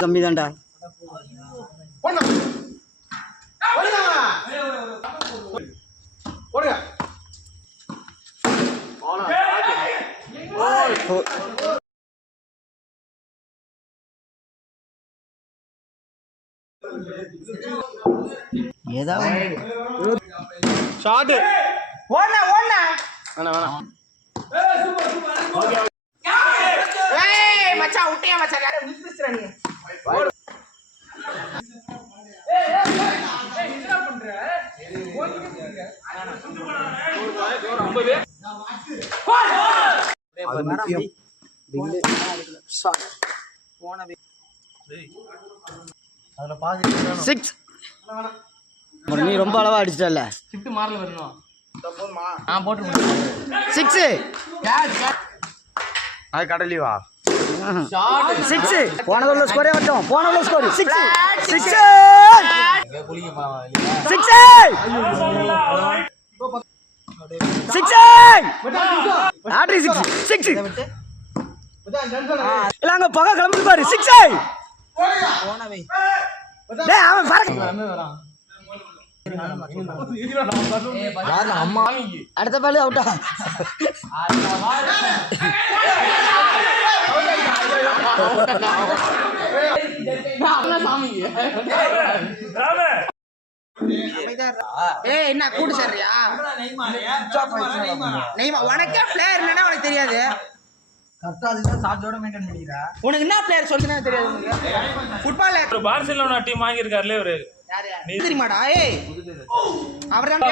கம்மி தான்டா. நீ ரொம்ப அளவா அடிச்சிட்டல. கடலிவா போன ஸ்கோரே வட்டோம். போன ஸ்கோர் 6 இல்ல பக கிளம்பி பாரு. 6 அவன் அடுத்த பால் அவுட்டா. என்ன கூட்டு சரியா? உனக்கே பிளேயர் என்னன்னா உனக்கு தெரியாது. உனக்கு என்ன பிளேயர் சொல்லுங்க தெரியாது. ஃபுட்பால் பார்சிலோனா டீம் வாங்கி இருக்காருல இவரு தெரியுமாடா? அவர்தான்